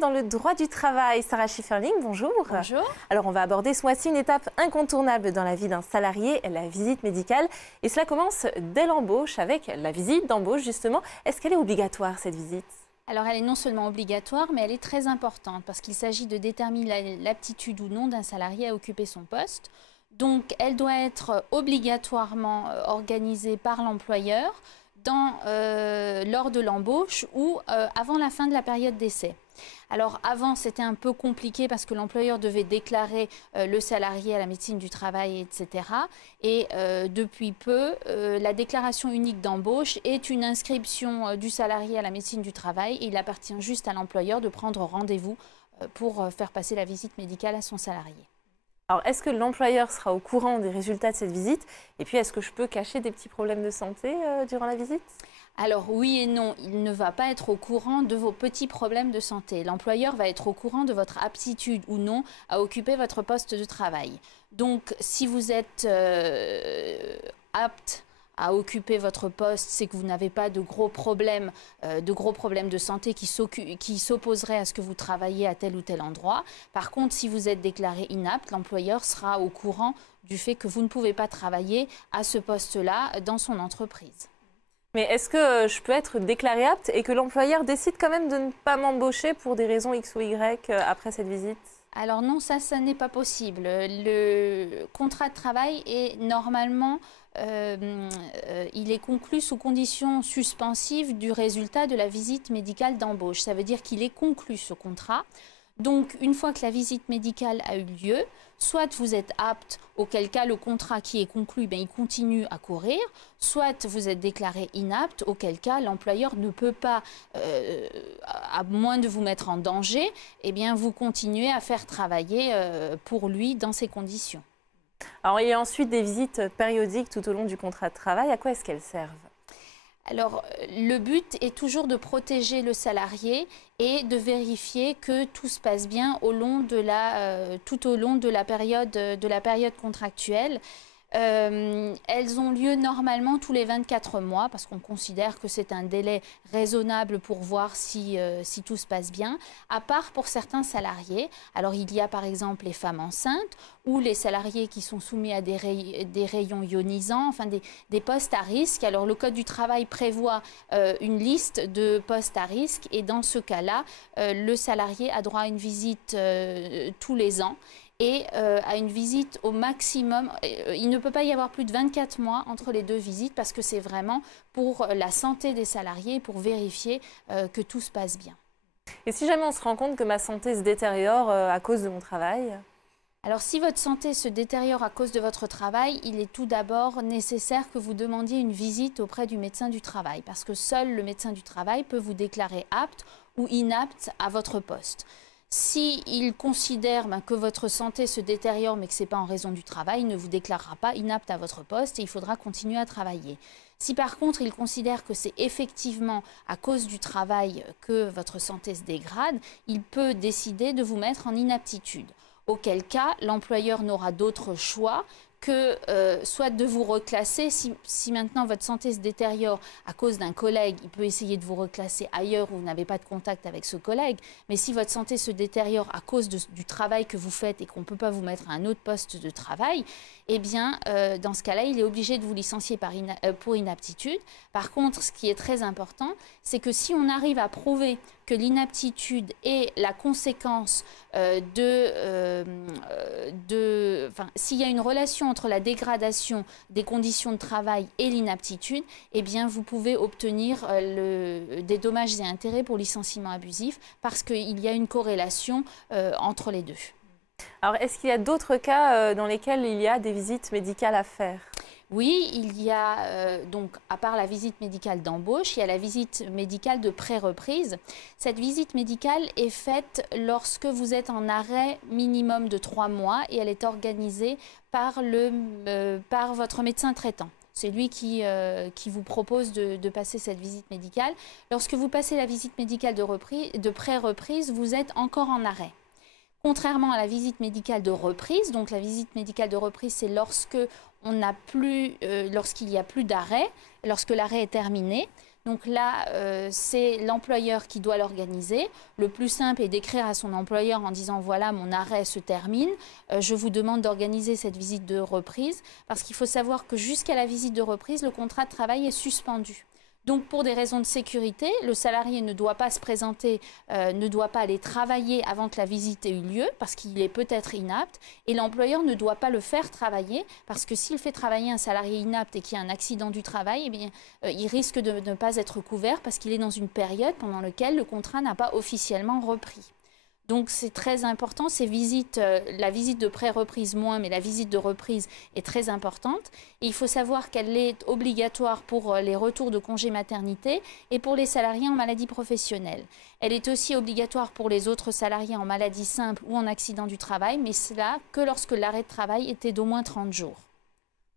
Dans le droit du travail, Sarah Schifferling, bonjour. Bonjour. Alors on va aborder ce mois-ci une étape incontournable dans la vie d'un salarié, la visite médicale. Et cela commence dès l'embauche avec la visite d'embauche justement. Est-ce qu'elle est obligatoire cette visite ? Alors elle est non seulement obligatoire, mais elle est très importante parce qu'il s'agit de déterminer l'aptitude ou non d'un salarié à occuper son poste. Donc elle doit être obligatoirement organisée par l'employeur lors de l'embauche ou avant la fin de la période d'essai. Alors avant, c'était un peu compliqué parce que l'employeur devait déclarer le salarié à la médecine du travail, etc. Et depuis peu, la déclaration unique d'embauche est une inscription du salarié à la médecine du travail et il appartient juste à l'employeur de prendre rendez-vous pour faire passer la visite médicale à son salarié. Alors est-ce que l'employeur sera au courant des résultats de cette visite? Et puis est-ce que je peux cacher des petits problèmes de santé durant la visite? Alors oui et non, il ne va pas être au courant de vos petits problèmes de santé. L'employeur va être au courant de votre aptitude ou non à occuper votre poste de travail. Donc si vous êtes apte à occuper votre poste, c'est que vous n'avez pas de gros problèmes de santé qui s'opposeraient à ce que vous travaillez à tel ou tel endroit. Par contre, si vous êtes déclaré inapte, l'employeur sera au courant du fait que vous ne pouvez pas travailler à ce poste-là dans son entreprise. Mais est-ce que je peux être déclarée apte et que l'employeur décide quand même de ne pas m'embaucher pour des raisons X ou Y après cette visite? Alors non, ça n'est pas possible. Le contrat de travail est normalement, il est conclu sous condition suspensive du résultat de la visite médicale d'embauche. Ça veut dire qu'il est conclu ce contrat. Donc, une fois que la visite médicale a eu lieu, soit vous êtes apte, auquel cas le contrat qui est conclu, il continue à courir, soit vous êtes déclaré inapte, auquel cas l'employeur ne peut pas, à moins de vous mettre en danger, vous continuez à faire travailler pour lui dans ces conditions. Alors, il y a ensuite des visites périodiques tout au long du contrat de travail. À quoi est-ce qu'elles servent ? Alors, le but est toujours de protéger le salarié et de vérifier que tout se passe bien tout au long de la période contractuelle. Elles ont lieu normalement tous les 24 mois parce qu'on considère que c'est un délai raisonnable pour voir si tout se passe bien, à part pour certains salariés. Alors il y a par exemple les femmes enceintes ou les salariés qui sont soumis à des rayons ionisants, enfin des postes à risque. Alors le Code du travail prévoit une liste de postes à risque et dans ce cas-là, le salarié a droit à une visite tous les ans. Et à une visite au maximum, il ne peut pas y avoir plus de 24 mois entre les deux visites parce que c'est vraiment pour la santé des salariés, pour vérifier que tout se passe bien. Et si jamais on se rend compte que ma santé se détériore à cause de mon travail ? Alors si votre santé se détériore à cause de votre travail, il est tout d'abord nécessaire que vous demandiez une visite auprès du médecin du travail parce que seul le médecin du travail peut vous déclarer apte ou inapte à votre poste. S'il considère que votre santé se détériore mais que ce n'est pas en raison du travail, il ne vous déclarera pas inapte à votre poste et il faudra continuer à travailler. Si par contre il considère que c'est effectivement à cause du travail que votre santé se dégrade, il peut décider de vous mettre en inaptitude. Auquel cas, l'employeur n'aura d'autre choix que soit de vous reclasser, si maintenant votre santé se détériore à cause d'un collègue, il peut essayer de vous reclasser ailleurs où vous n'avez pas de contact avec ce collègue, mais si votre santé se détériore à cause du travail que vous faites et qu'on ne peut pas vous mettre à un autre poste de travail, dans ce cas-là, il est obligé de vous licencier pour inaptitude. Par contre, ce qui est très important, c'est que si on arrive à prouver que l'inaptitude est la conséquence s'il y a une relation entre la dégradation des conditions de travail et l'inaptitude, vous pouvez obtenir des dommages et intérêts pour licenciement abusif parce qu'il y a une corrélation entre les deux. Alors, est-ce qu'il y a d'autres cas dans lesquels il y a des visites médicales à faire ? Oui, il y a donc, à part la visite médicale d'embauche, il y a la visite médicale de pré-reprise. Cette visite médicale est faite lorsque vous êtes en arrêt minimum de 3 mois et elle est organisée par votre médecin traitant. C'est lui qui vous propose de passer cette visite médicale. Lorsque vous passez la visite médicale de pré-reprise, vous êtes encore en arrêt. Contrairement à la visite médicale de reprise, donc la visite médicale de reprise, c'est lorsqu'il n'y a plus d'arrêt, lorsque l'arrêt est terminé. Donc là, c'est l'employeur qui doit l'organiser. Le plus simple est d'écrire à son employeur en disant voilà, mon arrêt se termine, je vous demande d'organiser cette visite de reprise, parce qu'il faut savoir que jusqu'à la visite de reprise, le contrat de travail est suspendu. Donc, pour des raisons de sécurité, le salarié ne doit pas se présenter, ne doit pas aller travailler avant que la visite ait eu lieu, parce qu'il est peut-être inapte, et l'employeur ne doit pas le faire travailler, parce que s'il fait travailler un salarié inapte et qu'il y a un accident du travail, eh bien, il risque de ne pas être couvert, parce qu'il est dans une période pendant laquelle le contrat n'a pas officiellement repris. Donc c'est très important, ces visites, la visite de pré-reprise moins, mais la visite de reprise est très importante. Et il faut savoir qu'elle est obligatoire pour les retours de congé maternité et pour les salariés en maladie professionnelle. Elle est aussi obligatoire pour les autres salariés en maladie simple ou en accident du travail, mais cela que lorsque l'arrêt de travail était d'au moins 30 jours.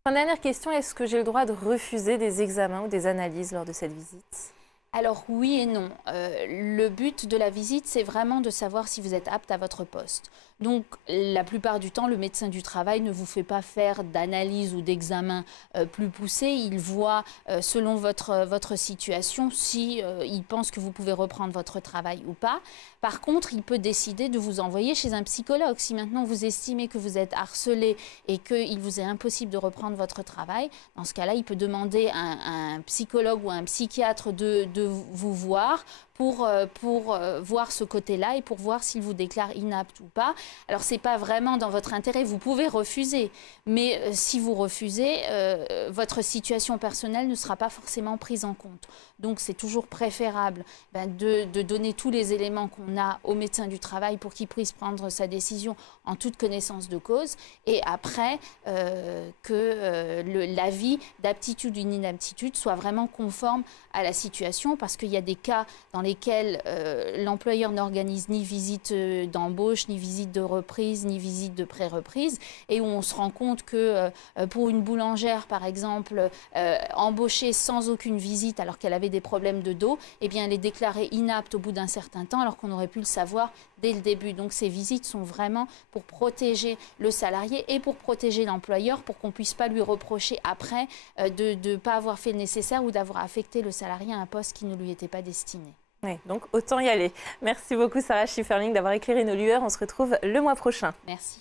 Une dernière question, est-ce que j'ai le droit de refuser des examens ou des analyses lors de cette visite ? Alors oui et non. Le but de la visite, c'est vraiment de savoir si vous êtes apte à votre poste. Donc la plupart du temps, le médecin du travail ne vous fait pas faire d'analyse ou d'examen plus poussé. Il voit selon votre situation si il pense que vous pouvez reprendre votre travail ou pas. Par contre, il peut décider de vous envoyer chez un psychologue. Si maintenant vous estimez que vous êtes harcelé et qu'il vous est impossible de reprendre votre travail, dans ce cas-là, il peut demander à un psychologue ou à un psychiatre de vous voir pour voir ce côté-là et pour voir s'il vous déclare inapte ou pas. Alors, ce n'est pas vraiment dans votre intérêt, vous pouvez refuser, mais si vous refusez, votre situation personnelle ne sera pas forcément prise en compte. Donc, c'est toujours préférable de donner tous les éléments qu'on a au médecin du travail pour qu'il puisse prendre sa décision en toute connaissance de cause et après que l'avis d'aptitude ou d'inaptitude soit vraiment conforme à la situation parce qu'il y a des cas dans lesquels l'employeur n'organise ni visite d'embauche, ni visite de reprise, ni visite de pré-reprise et où on se rend compte que pour une boulangère par exemple embauchée sans aucune visite alors qu'elle avait des problèmes de dos, eh bien elle est déclarée inapte au bout d'un certain temps alors qu'on aurait pu le savoir dès le début. Donc ces visites sont vraiment pour protéger le salarié et pour protéger l'employeur pour qu'on ne puisse pas lui reprocher après de ne pas avoir fait le nécessaire ou d'avoir affecté le salarié à un poste qui ne lui était pas destiné. Oui, donc autant y aller. Merci beaucoup Sarah Schifferling d'avoir éclairé nos lueurs. On se retrouve le mois prochain. Merci.